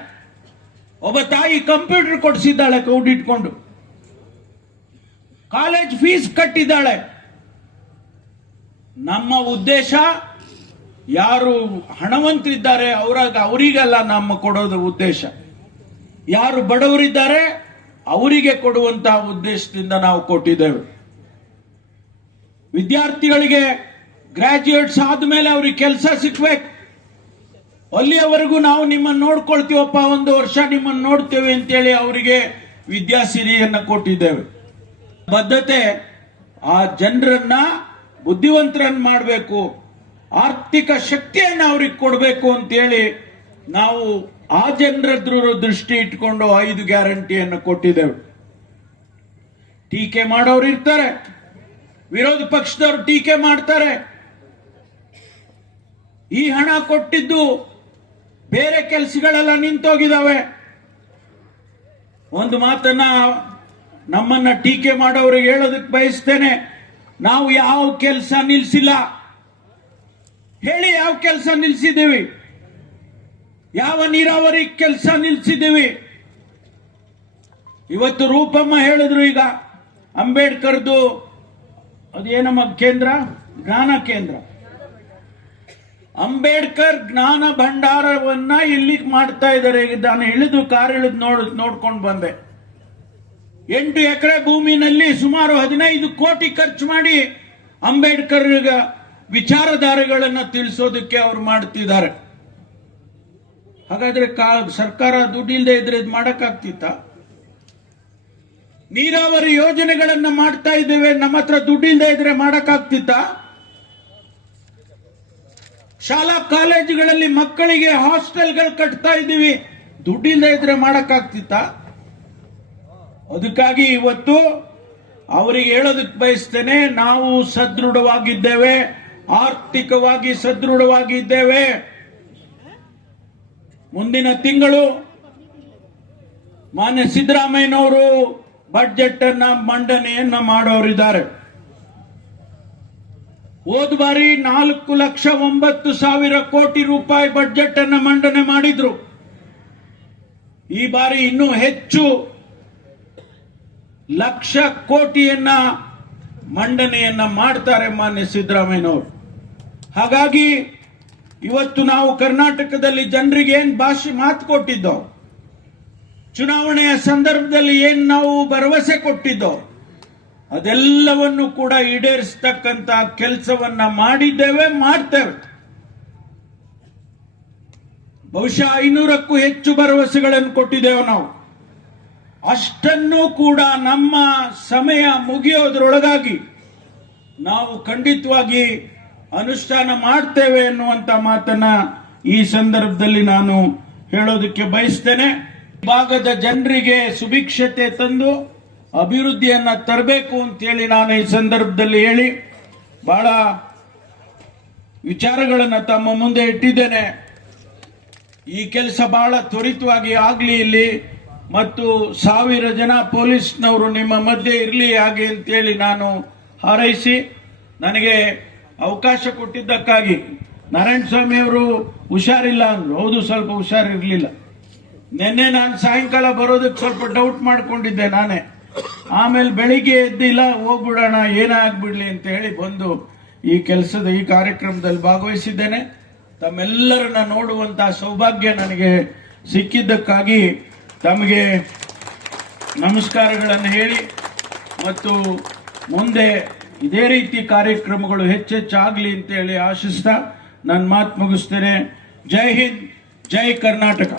ಒಬ್ಬ ತಾಯಿ ಕಂಪ್ಯೂಟರ್ ಕೊಡಿಸಿದ್ದಾಳೆ ಕೂಡಿಟ್ಕೊಂಡು, ಕಾಲೇಜ್ ಫೀಸ್ ಕಟ್ಟಿದ್ದಾಳೆ. ನಮ್ಮ ಉದ್ದೇಶ ಯಾರು ಹಣವಂತರಿದ್ದಾರೆ ಅವರಿಗೆಲ್ಲ ನಮ್ಮ ಕೊಡೋದು ಉದ್ದೇಶ. ಯಾರು ಬಡವರಿದ್ದಾರೆ ಅವರಿಗೆ ಕೊಡುವಂತಹ ಉದ್ದೇಶದಿಂದ ನಾವು ಕೊಟ್ಟಿದ್ದೇವೆ. ವಿದ್ಯಾರ್ಥಿಗಳಿಗೆ ಗ್ರಾಜ್ಯುಯೇಟ್ಸ್ ಆದ್ಮೇಲೆ ಅವ್ರಿಗೆ ಕೆಲಸ ಸಿಕ್ಬೇಕು. ಅಲ್ಲಿಯವರೆಗೂ ನಾವು ನಿಮ್ಮನ್ನು ನೋಡ್ಕೊಳ್ತೀವಪ್ಪ, 1 ವರ್ಷ ನಿಮ್ಮನ್ನು ನೋಡ್ತೇವೆ ಅಂತೇಳಿ ಅವರಿಗೆ ವಿದ್ಯಾಸಿರಿಯನ್ನ ಕೊಟ್ಟಿದ್ದೇವೆ. ಬದ್ಧತೆ ಆ ಜನರನ್ನ ಬುದ್ಧಿವಂತರನ್ನ ಮಾಡಬೇಕು, ಆರ್ಥಿಕ ಶಕ್ತಿಯನ್ನ ಅವ್ರಿಗೆ ಕೊಡಬೇಕು ಅಂತೇಳಿ ನಾವು ಆ ಜನರ ದೃಷ್ಟಿ ಇಟ್ಕೊಂಡು 5 ಗ್ಯಾರಂಟಿಯನ್ನು ಕೊಟ್ಟಿದ್ದೇವೆ. ಟೀಕೆ ಮಾಡೋರು ಇರ್ತಾರೆ, ವಿರೋಧ ಪಕ್ಷದವರು ಟೀಕೆ ಮಾಡ್ತಾರೆ. ಈ ಹಣ ಕೊಟ್ಟಿದ್ದು ಬೇರೆ ಕೆಲಸಗಳೆಲ್ಲ ನಿಂತೋಗಿದಾವೆ. ಒಂದು ಮಾತನ್ನ ನಮ್ಮನ್ನ ಟೀಕೆ ಮಾಡೋರಿಗೆ ಹೇಳೋದಕ್ಕೆ ಬಯಸ್ತೇನೆ, ನಾವು ಯಾವ ಕೆಲಸ ನಿಲ್ಸಿಲ್ಲ. ಹೇಳಿ, ಯಾವ ಕೆಲಸ ನಿಲ್ಸಿದ್ದೀವಿ? ಯಾವ ನೀರಾವರಿ ಕೆಲಸ ನಿಲ್ಸಿದ್ದೀವಿ? ಇವತ್ತು ರೂಪಮ್ಮ ಹೇಳಿದ್ರು, ಈಗ ಅಂಬೇಡ್ಕರ್ದು ಅದೇನಮ್ಮ ಕೇಂದ್ರ, ಜ್ಞಾನ ಕೇಂದ್ರ, ಅಂಬೇಡ್ಕರ್ ಜ್ಞಾನ ಭಂಡಾರವನ್ನ ಇಲ್ಲಿ ಮಾಡ್ತಾ ಇದ್ದಾರೆ. ನಾನು ಇಳಿದು ಕಾರ್ ಇಳಿದು ನೋಡ್ಕೊಂಡು ಬಂದೆ. 8 ಎಕರೆ ಭೂಮಿನಲ್ಲಿ ಸುಮಾರು 15 ಕೋಟಿ ಖರ್ಚು ಮಾಡಿ ಅಂಬೇಡ್ಕರ್ ವಿಚಾರಧಾರೆಗಳನ್ನ ತಿಳಿಸೋದಕ್ಕೆ ಅವ್ರು ಮಾಡ್ತಿದ್ದಾರೆ. ಹಾಗಾದ್ರೆ ಸರ್ಕಾರ ದುಡ್ಡಿಲ್ಲದೆ ಇದ್ರೆ ಇದು ಮಾಡಕ್ಕಾಗ್ತಿತ್ತ? ನೀರಾವರಿ ಯೋಜನೆಗಳನ್ನ ಮಾಡ್ತಾ ಇದ್ದೇವೆ, ನಮ್ಮ ಹತ್ರ ದುಡ್ಡಿಲ್ಲದೆ ಇದ್ರೆ ಮಾಡಕ್ಕಾಗ್ತಿತ್ತ? ಶಾಲಾ ಕಾಲೇಜುಗಳಲ್ಲಿ ಮಕ್ಕಳಿಗೆ ಹಾಸ್ಟೆಲ್ಗಳು ಕಟ್ತಾ ಇದ್ದೀವಿ, ದುಡ್ಡಿಲ್ಲದೆ ಇದ್ರೆ ಮಾಡಕ್ಕಾಗ್ತಿತ್ತ? ಅದಕ್ಕಾಗಿ ಇವತ್ತು ಅವರಿಗೆ ಹೇಳೋದಕ್ಕೆ ಬಯಸ್ತೇನೆ, ನಾವು ಸದೃಢವಾಗಿದ್ದೇವೆ, ಆರ್ಥಿಕವಾಗಿ ಸದೃಢವಾಗಿದ್ದೇವೆ. ಮುಂದಿನ ತಿಂಗಳು ಮಾನ್ಯ ಸಿದ್ದರಾಮಯ್ಯನವರು ಬಜೆಟ್ ಅನ್ನ ಮಂಡನೆಯನ್ನ ಮಾಡೋರಿದ್ದಾರೆ. ಹೋದ ಬಾರಿ 4,09,000 ಕೋಟಿ ರೂಪಾಯಿ ಬಜೆಟ್ ಅನ್ನ ಮಂಡನೆ ಮಾಡಿದ್ರು. ಈ ಬಾರಿ ಇನ್ನೂ ಹೆಚ್ಚು ಲಕ್ಷ ಕೋಟಿಯನ್ನ ಮಂಡನೆಯನ್ನ ಮಾಡ್ತಾರೆ ಮಾನ್ಯ ಸಿದ್ದರಾಮಯ್ಯನವರು. ಹಾಗಾಗಿ ಇವತ್ತು ನಾವು ಕರ್ನಾಟಕದಲ್ಲಿ ಜನರಿಗೆ ಏನ್ ಮಾತು ಕೊಟ್ಟಿದ್ದೋ, ಚುನಾವಣೆಯ ಸಂದರ್ಭದಲ್ಲಿ ಏನ್ ನಾವು ಭರವಸೆ ಕೊಟ್ಟಿದ್ದೋ, ಅದೆಲ್ಲವನ್ನು ಕೂಡ ಈಡೇರಿಸತಕ್ಕಂತ ಕೆಲಸವನ್ನ ಮಾಡಿದ್ದೇವೆ, ಮಾಡ್ತೇವೆ. ಬಹುಶಃ 500ಕ್ಕೂ ಹೆಚ್ಚು ಭರವಸೆಗಳನ್ನು ಕೊಟ್ಟಿದ್ದೇವೆ ನಾವು. ಅಷ್ಟನ್ನೂ ಕೂಡ ನಮ್ಮ ಸಮಯ ಮುಗಿಯೋದ್ರೊಳಗಾಗಿ ನಾವು ಖಂಡಿತವಾಗಿ ಅನುಷ್ಠಾನ ಮಾಡ್ತೇವೆ ಎನ್ನುವಂತ ಮಾತನ್ನ ಈ ಸಂದರ್ಭದಲ್ಲಿ ನಾನು ಹೇಳೋದಕ್ಕೆ ಬಯಸ್ತೇನೆ. ಭಾಗದ ಜನರಿಗೆ ಸುಭಿಕ್ಷತೆ ತಂದು ಅಭಿವೃದ್ಧಿಯನ್ನ ತರಬೇಕು ಅಂತೇಳಿ ನಾನು ಈ ಸಂದರ್ಭದಲ್ಲಿ ಹೇಳಿ ಬಹಳ ವಿಚಾರಗಳನ್ನ ತಮ್ಮ ಮುಂದೆ ಇಟ್ಟಿದ್ದೇನೆ. ಈ ಕೆಲಸ ಬಹಳ ತ್ವರಿತವಾಗಿ ಆಗಲಿ ಇಲ್ಲಿ, ಮತ್ತು 1000 ಜನ ಪೊಲೀಸ್ನವರು ನಿಮ್ಮ ಮಧ್ಯೆ ಇರಲಿ ಹಾಗೆ ಅಂತೇಳಿ ನಾನು ಹಾರೈಸಿ, ನನಗೆ ಅವಕಾಶ ಕೊಟ್ಟಿದ್ದಕ್ಕಾಗಿ ನಾರಾಯಣ ಸ್ವಾಮಿ ಅವರು ಹುಷಾರಿಲ್ಲ ಅಂದ್ರು. ಹೌದು, ಸ್ವಲ್ಪ ಹುಷಾರಿರ್ಲಿಲ್ಲ. ನಿನ್ನೆ ನಾನು ಸಾಯಂಕಾಲ ಬರೋದಕ್ಕೆ ಸ್ವಲ್ಪ ಡೌಟ್ ಮಾಡ್ಕೊಂಡಿದ್ದೆ ನಾನೇ. ಆಮೇಲೆ ಬೆಳಿಗ್ಗೆ ಎದ್ದಿಲ್ಲ, ಹೋಗ್ಬಿಡೋಣ ಏನಾಗ್ಬಿಡ್ಲಿ ಅಂತ ಹೇಳಿ ಬಂದು ಈ ಕಾರ್ಯಕ್ರಮದಲ್ಲಿ ಭಾಗವಹಿಸಿದ್ದೇನೆ. ತಮ್ಮೆಲ್ಲರನ್ನ ನೋಡುವಂತಹ ಸೌಭಾಗ್ಯ ನನಗೆ ಸಿಕ್ಕಿದ್ದಕ್ಕಾಗಿ ತಮಗೆ ನಮಸ್ಕಾರಗಳನ್ನು ಹೇಳಿ, ಮತ್ತು ಮುಂದೆ ಇದೇ ರೀತಿ ಕಾರ್ಯಕ್ರಮಗಳು ಹೆಚ್ಚೆಚ್ಚಾಗಲಿ ಅಂತ ಹೇಳಿ ಆಶಿಸ್ತಾ ನನ್ನ ಮಾತು ಮುಗಿಸ್ತೇನೆ. ಜೈ ಹಿಂದ್, ಜೈ ಕರ್ನಾಟಕ.